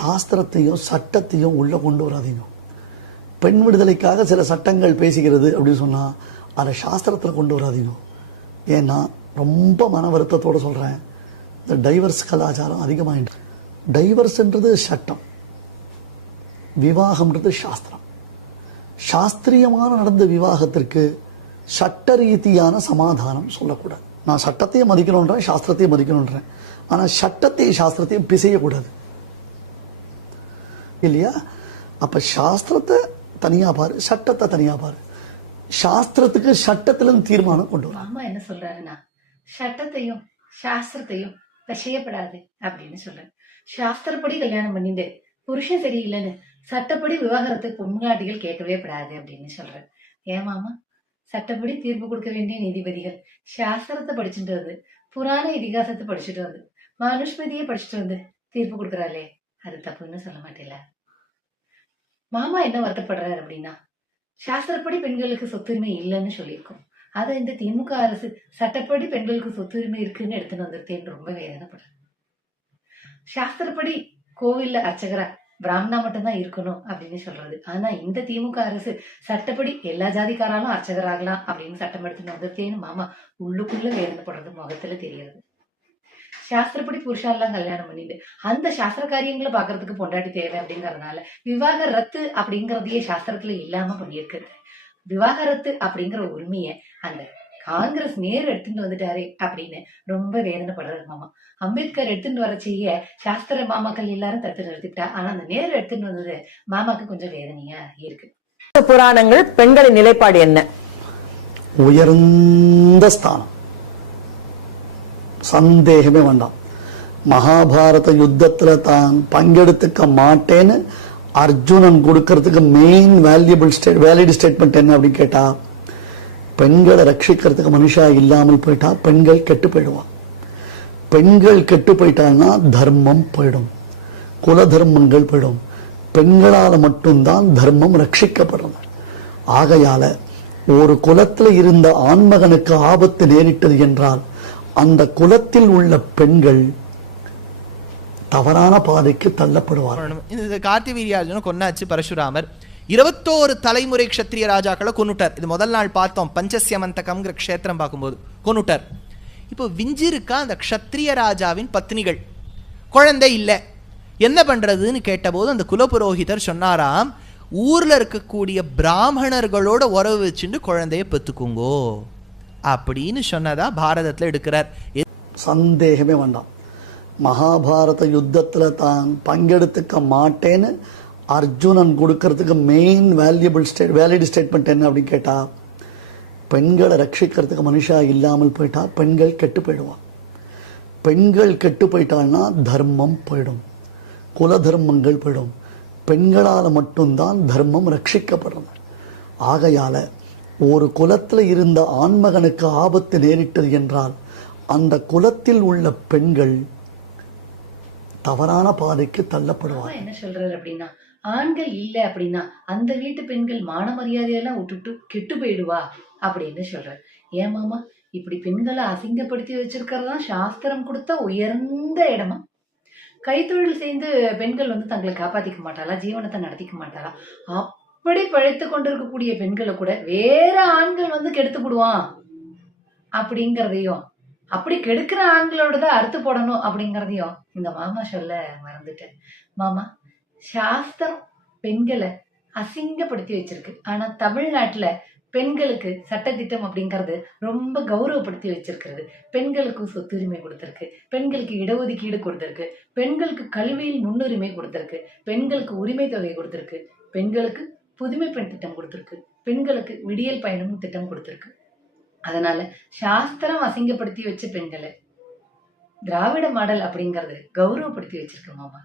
சாஸ்திரத்தையும் சட்டத்தையும் உள்ளே கொண்டு வராதீங்க. பெண் விடுதலைக்காக சில சட்டங்கள் பேசுகிறது அப்படின்னு சொன்னால் அதை சாஸ்திரத்தில் கொண்டு வராதீங்க. ஏன்னா ரொம்ப மன வருத்தத்தோடு சொல்கிறேன் இந்த டைவர்ஸ் கலாச்சாரம் அதிகமாகிட்டு டைவர்ஸ்ன்றது சட்டம். விவாகம்ன்றது சாஸ்திரம். சாஸ்திரியமான நடந்த விவாகத்திற்கு சட்ட ரீதியான சமாதானம் சொல்லக்கூடாது. நான் சட்டத்தையும் மதிக்கணுன்றேன் சாஸ்திரத்தையும் மதிக்கணுன்றேன் ஆனால் சட்டத்தையும் சாஸ்திரத்தையும் பிசையக்கூடாது. இல்லையா? அப்ப சாஸ்திரத்தை தனியா பாரு சட்டத்தை தனியா பாரு. சாஸ்திரத்துக்கு சட்டத்திலும் தீர்மானம் கொண்டு வரும் அம்மா என்ன சொல்றாருன்னா சட்டத்தையும் சாஸ்திரத்தையும் செய்யப்படாது அப்படின்னு சொல்றாரு. சாஸ்திரப்படி கல்யாணம் பண்ணிட்டு புருஷன் சரியில்லைன்னு சட்டப்படி விவாகரத்து பொம்முகாட்டிகள் கேட்கவே படாது அப்படின்னு சொல்றாரு. ஏமாமா சட்டப்படி தீர்ப்பு கொடுக்க வேண்டிய நீதிபதிகள் சாஸ்திரத்தை படிச்சுட்டு வந்து புராண இதிகாசத்தை படிச்சுட்டு வந்து மனுஷ்மதியை படிச்சுட்டு வந்து தீர்ப்பு கொடுக்குறாளே அது தப்புன்னு சொல்ல மாட்டேல மாமா என்ன வருத்தப்படுறாரு அப்படின்னா சாஸ்திரப்படி பெண்களுக்கு சொத்துரிமை இல்லைன்னு சொல்லியிருக்கோம். அதை இந்த திமுக அரசு சட்டப்படி பெண்களுக்கு சொத்துரிமை இருக்குன்னு எடுத்துன்னு வந்திருக்கேன்னு ரொம்ப வேதனைப்படுறேன் சாஸ்திரப்படி கோவில்ல அர்ச்சகரா பிராமணா மட்டும்தான் இருக்கணும் அப்படின்னு சொல்றது. ஆனா இந்த திமுக அரசு சட்டப்படி எல்லா ஜாதிக்காராலும் அர்ச்சகராகலாம் அப்படின்னு சட்டம் எடுத்துன்னு வந்திருக்கேன்னு மாமா உள்ளுக்குள்ள வேதனைப்படுறது முகத்துல தெரியாது. சாஸ்திரப்படி புருஷாலாம் கல்யாணம் பண்ணிட்டு அந்த சாஸ்திர காரியங்களை பாக்குறதுக்கு பொண்டாட்டி தேவை அப்படிங்கறதுனால விவாக ரத்து அப்படிங்கறதையே சாஸ்திரத்துல இல்லாம பண்ணியிருக்கு விவாகரத்து அப்படிங்கிற உரிமையை அந்த காங்கிரஸ் நேரு எடுத்துட்டு வந்துட்டாரே அப்படின்னு ரொம்ப வேதனைப்படுறாரு மாமா அம்பேத்கர் எடுத்துட்டு வர செய்ய சாஸ்திர மாமாக்கள் எல்லாரும் தடுத்து நிறுத்திட்டா ஆனா அந்த நேரு எடுத்துட்டு வந்தது மாமாக்கு கொஞ்சம் வேதனையா இருக்கு புராணங்கள் பெண்களின் நிலைப்பாடு என்ன உயர்ந்த ஸ்தானம் சந்தேகமே வேண்டாம். மகாபாரத யுத்தத்துல தான் பங்கெடுத்துக்க மாட்டேன்னு அர்ஜுனன் கொடுக்கறதுக்கு main valuable state valid statement என்ன அப்படின்னு கேட்டா பெண்களை ரட்சிக்கிறதுக்கு மனுஷா இல்லாமல் போயிட்டா பெண்கள் கெட்டு போயிடுவான். பெண்கள் கெட்டு போயிட்டான்னா தர்மம் போயிடும். குல தர்மங்கள் போயிடும். பெண்களால மட்டும்தான் தர்மம் ரட்சிக்கப்படுறது ஆகையால ஒரு குலத்துல இருந்த ஆண்மகனுக்கு ஆபத்து நேரிட்டது என்றால் அந்த குலத்தில் உள்ள பெண்கள் தவறான பாதைக்கு தள்ளப்படுவார் இந்த கார்த்திவீரியார்ஜுன கொன்னாச்சு பரசுராமர். இருபத்தோரு தலைமுறை க்ஷத்ரிய ராஜாக்களை கொன்னுட்டார். இது முதல் நாள் பார்த்தோம். பஞ்சசியமந்தகம்ங்கிற க்ஷேத்திரம் பார்க்கும்போது கொண்டுட்டார் இப்போ விஞ்சிருக்கா அந்த க்ஷத்ரிய ராஜாவின் பத்னிகள்? குழந்தை இல்லை. என்ன பண்றதுன்னு கேட்டபோது அந்த குலபுரோகிதர் சொன்னாராம் ஊர்ல இருக்கக்கூடிய பிராமணர்களோட உறவு வச்சுட்டு குழந்தைய பெற்றுக்குங்கோ அப்படின்னு சொன்னதா பாரதத்துல எடுக்கிறார். சந்தேகமே வேண்டாம். மகாபாரத யுத்தத்துல தான் பங்கெடுத்துக்க மாட்டேன்னு அர்ஜுனன் கொடுக்கறதுக்கு main valuable state valid statement என்ன அப்படின்னு கேட்டால் பெண்களை ரட்சிக்கிறதுக்கு மனுஷா இல்லாமல் போயிட்டா பெண்கள் கெட்டு போயிடுவான் பெண்கள் கெட்டு போயிட்டான்னா தர்மம் போயிடும். குல தர்மங்கள் போயிடும். பெண்களால் மட்டும்தான் தர்மம் ரட்சிக்கப்படுறது. ஆகையால ஒரு குலத்தில் இருந்த ஆண்மகனுக்கு ஆபத்து நேரிட்டது என்றால் அந்த குலத்தில் உள்ள பெண்கள் தவறான பாதைக்கு தள்ளப்படுவாங்க என்ன சொல்றாரு அப்படின்னா ஆண்கள் இல்ல அப்படின்னா அந்த வீட்டு பெண்கள் மான மரியாதையெல்லாம் விட்டுட்டு கெட்டு போயிடுவா அப்படின்னு சொல்றாரு. ஏன் மாமா? இப்படி பெண்களை அசிங்கப்படுத்தி வச்சிருக்கிறதா? சாஸ்திரம் கொடுத்த உயர்ந்த இடமா? கைத்தொழில் செய்து பெண்கள் வந்து தங்களை காப்பாத்திக்க மாட்டாளா? ஜீவனத்தை நடத்திக்க மாட்டாளா? அப்படி பழைத்து கொண்டிருக்கக்கூடிய பெண்களை கூட வேற ஆண்கள் வந்து கெடுத்து விடுவான் அப்படிங்கிறதையும் அப்படி கெடுக்கிற ஆண்களோட தான் அறுத்து போடணும் அப்படிங்கிறதையும் இந்த மாமா சொல்ல மறந்துட்டேன். மாமா சாஸ்திரம் பெண்களை அசிங்கப்படுத்தி வச்சிருக்கு. ஆனா தமிழ்நாட்டுல பெண்களுக்கு சட்டத்திட்டம் அப்படிங்கிறது ரொம்ப கௌரவப்படுத்தி வச்சிருக்கிறது. பெண்களுக்கு சொத்துரிமை கொடுத்துருக்கு. பெண்களுக்கு இடஒதுக்கீடு கொடுத்துருக்கு. பெண்களுக்கு கல்வியில் முன்னுரிமை கொடுத்துருக்கு. பெண்களுக்கு உரிமை தொகை கொடுத்துருக்கு. பெண்களுக்கு புதுமை பெண் திட்டம் கொடுத்துருக்கு பெண்களுக்கு விடியல் பயணமும் திட்டம் கொடுத்துருக்கு அதனால சாஸ்திரம் அசிங்கப்படுத்தி வச்ச பெண்களை திராவிட மாடல் அப்படிங்கறது கௌரவப்படுத்தி வச்சிருக்கு மாமா.